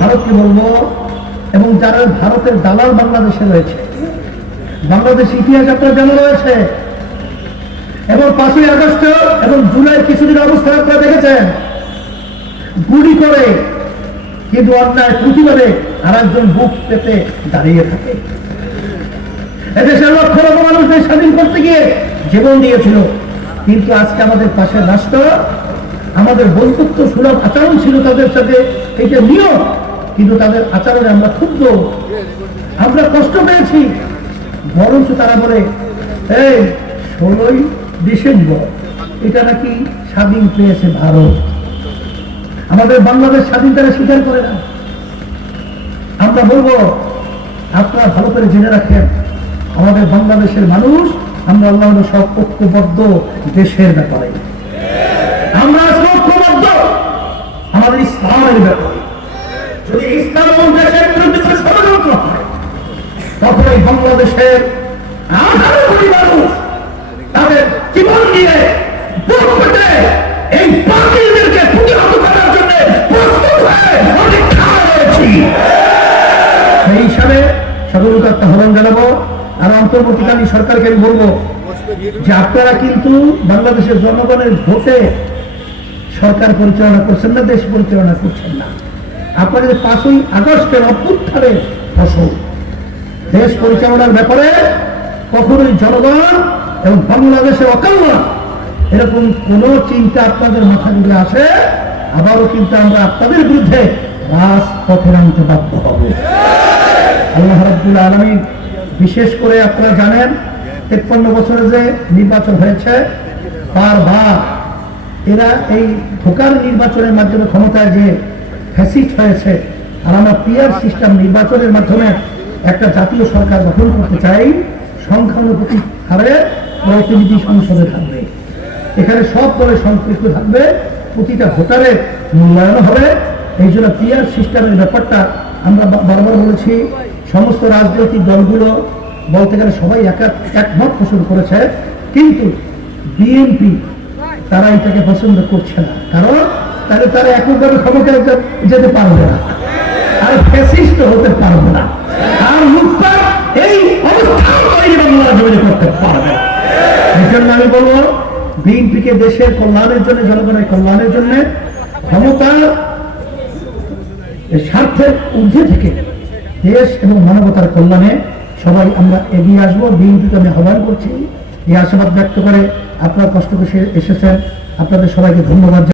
ভারতকে বলব এবং যারা ভারতের দালাল বাংলাদেশে রয়েছে, বাংলাদেশ ইতিহাস আপনার জানা রয়েছে, এবং পাঁচই আগস্ট এবং জুলাই কিছুদিন অবস্থা আপনারা দেখেছেন, গুলি করে কিন্তু অন্যায় প্রতিবাদে আর একজন বুক পেতে দাঁড়িয়ে থাকে। এদেশের লক্ষ লক্ষ মানুষদের স্বাধীন করতে গিয়ে জীবন দিয়েছিল, কিন্তু আজকে আমাদের পাশে রাষ্ট্র আমাদের বন্ধুত্ব সুলভ আচরণ ছিল তাদের সাথে, এটা নিয়ম। কিন্তু তাদের আচরণে আমরা ক্ষুব্ধ। আমরা কষ্ট পেয়েছি। বরঞ্চ তারা বলে, এই, ষোলোই ডিসেম্বর, এটা নাকি স্বাধীন পেয়েছে ভারত। আমাদের বাংলাদেশ স্বাধীন তারা স্বীকার করে না। আমরা বলব, আপনারা ভালো করে জেনে রাখেন, আমাদের বাংলাদেশের মানুষ, আমরা আল্লাহ সব ঐক্যবদ্ধ দেশের ব্যাপারে। আমাদের ইসলামের ব্যাপারে। যদি ইসলাম দেশের বিরুদ্ধে কোনো ষড়যন্ত্র হয় তখন এই বাংলাদেশের আঠারো কোটি মানুষ তাদের জীবন দিয়ে সদরকার আহ্বান জানাব আর অন্তর্বর্তীকালীন সরকারকে আমি বলব যে আপনারা কিন্তু বাংলাদেশের জনগণের ভোটে সরকার পরিচালনা করছেন না, দেশ পরিচালনা করছেন না। আপনারা যে পাঁচই আগস্টের অভ্যুত্থানের ফসল দেশ পরিচালনার ব্যাপারে কখনোই জনগণ এবং বাংলাদেশের অকাল্য এরকম কোন চিন্তা আপনাদের মাথা যদি আসে? আবারও কিন্তু আমরা আপনাদের বিরুদ্ধে রাজপথে নামতে বাধ্য হব। আল্লাহ রাব্বুল আলমী বিশেষ করে আপনারা জানেন, তেপ্পান্ন বছরে যে নির্বাচন হয়েছে, বারবার এরা এই ভোকার নির্বাচনের মাধ্যমে ক্ষমতায় যে ফ্যাসিস্ট হয়েছে আর আমরা পিয়ার সিস্টেম নির্বাচনের মাধ্যমে একটা জাতীয় সরকার গঠন করতে চাই সংখ্যানুপাতিক হারে প্রতিনিধি সংসদে থাকবে। এখানে সব দলের সম্পৃক্ত থাকবে, প্রতিটা ভোটারের মূল্যায়ন হবে। এই জন্য পিয়ার সিস্টেমের ব্যাপারটা আমরা বারবার বলেছি, সমস্ত রাজনৈতিক দলগুলো বলতে গেলে সবাই একা- একমত পোষণ করেছে। কিন্তু বিএনপি তারা এটাকে পছন্দ করছে না। কারণ তাহলে তারা এককভাবে ক্ষমতায় যেতে পারবে না। আর ফ্যাসিস্ট হতে পারবে না। আর লুটপাট এই অবস্থান করতে পারবে। এই জন্য আমি বলব, বিএনপিকে দেশের কল্যাণের জন্য, জনগণের কল্যাণের জন্য স্বার্থের ঊর্ধ্বে থেকে দেশ এবং মানবতার কল্যাণে সবাই আমরা এগিয়ে আসব। বিএনপিকে আমি আহ্বান করছি এই আশাবাদ ব্যক্ত করে আপনার কষ্ট করে এসেছেন। আপনাদের সবাইকে ধন্যবাদ।